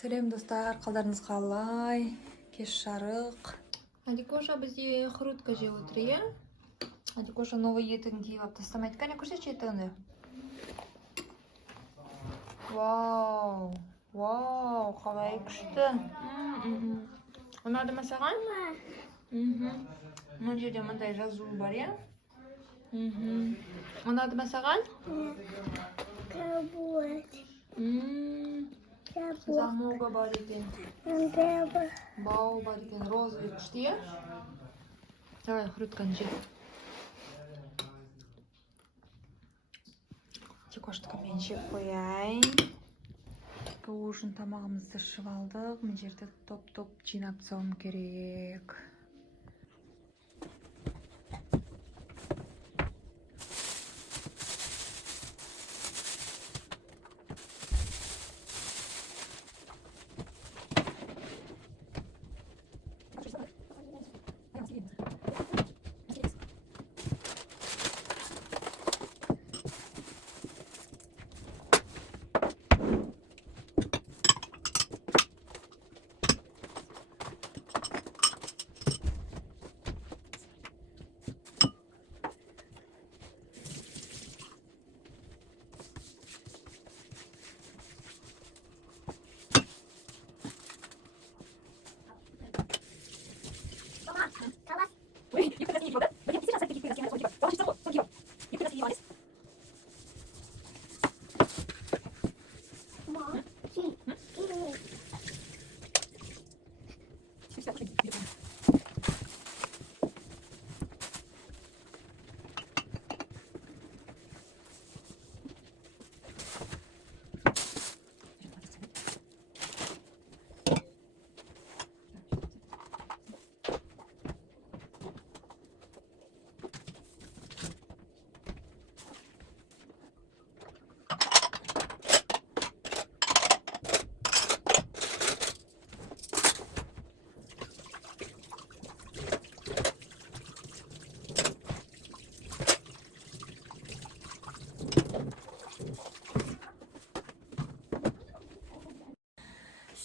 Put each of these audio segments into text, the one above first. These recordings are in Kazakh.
Сәлем достар, қалдарыңыз қалай? Кеш жарық. Адикоша бізде хрутка жеп отыр, иә? Адикоша новый етігін киіп алып тастамайды. Кәне көрсетші етігіңді. Вау, қалай күшті. Ұнады ма саған? Мына жерде мындай жазу бар, иә? Ұнады ма саған? Замуга бар екен. Бау бар екен. Розовый күшті, иә? Давай, хрутканы жеп. Текоштықы мен жеп қояйын. Ужин тамағымызды ішіп алдық. Мен жерде топ-топ жинап тастауым керек.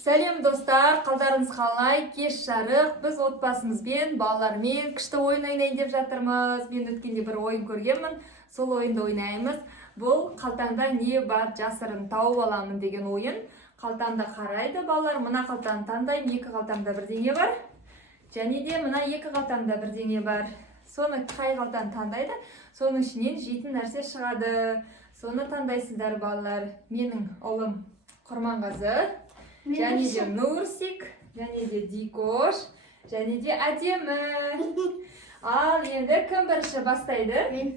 Сәлем достар, қалдарыңыз қалай? Кеш жарық. Біз отбасымызбен, балалармен күшті ойын ойнайын деп жатырмыз. Мен өткенде бір ойын көргенмін. Сол ойынды ойнаймыз. Бұл қалтаңда не бар жасырын тауып аламын деген ойын. Қалтаңда қарайды балалар. Мына қалтаны таңдаймын. Екі қалтамда бірдеңе бар. Және де мына екі қалтамда бірдеңе бар. Соны қай қалтаны таңдайды? Соның ішінен жейтін нәрсе шығады. Соны таңдайсыздар балалар. Менің ұлым Құрманғазы. Және де Нурсик, және де Дикош, және де әдемі. Ал енді кім бірінші бастайды? Мен.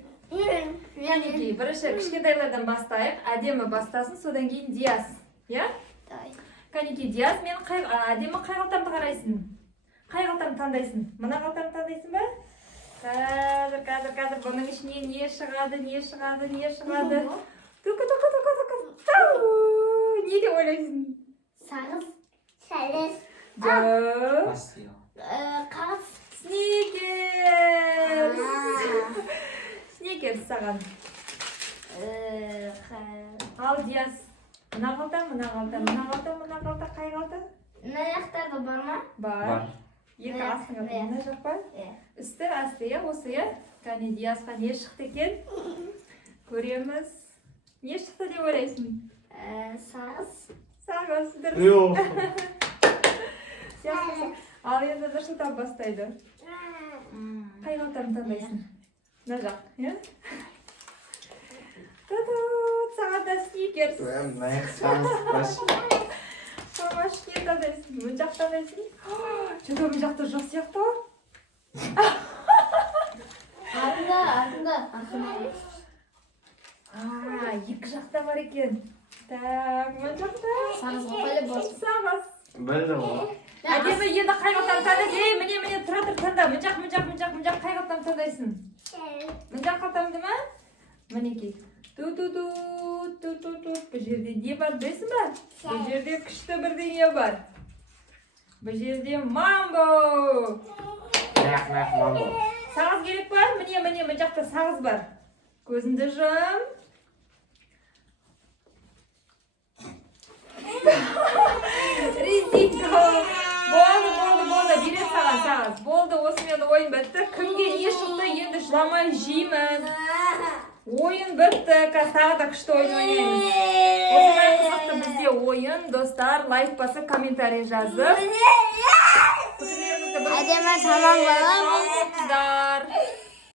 Бірінші кішкентайлардан бастайық. Әдемі бастасын, содан кейін Диас. Я? Кәнеки, Диас, мен әдемі қай қалтамды қарайсың? Қай қалтамды таңдайсың? Мына қалтамды таңдайсың ба? Қазір бұның ішіне не шығады? Не деп ойлайсың? Сағыз, сәлес, қағыз, Сникерс саған. Ал Диас, мына қалта, қай қалта? мына жақтарда бар ма? Бар. Екі астыңа мына жақ па? Үсті, асты, осы, кәне Диасқа не шықты екен? Көреміз. Не шықты деп ойлайсың? Сағыз, дұрыс. Ал енді дұрыс тап бастайды. Қай қалтаны таңдайсың? Мына жақ, иә? Саған да Сникерс. Мамашке таңдайсың. Мұн жақ таңдайсың? Жүгі мұн жақта жоқ сияқты. Артында. Екі жақта бар екен. Так, мұн жақта. Сағыз. Әдемі енді қай қалтаны таңдайсың? Міне, тұра таңда. Мұн жақ қай қалтаны таңдайсың? Мұн жақ қалтамды ма? Мінекей. Бұл жерде не бар дейсің ба? Бұл жерде күшті бірдеңе бар. Бұл жерде мамбо. Сағыз керек па? Міне, мұн жақта сағыз бар. Көзіңді жым. сағыз. Болды, осымен ойын бітті. Кімге не шықты, енді жыламай жейміз. Ойын бітті, тағы да күшті ойын ойнаймыз. Осындай қызықты бізде ойын, достар, лайк басып, комментарий жазып. Әдемі салам балам. Сау болыңыздар.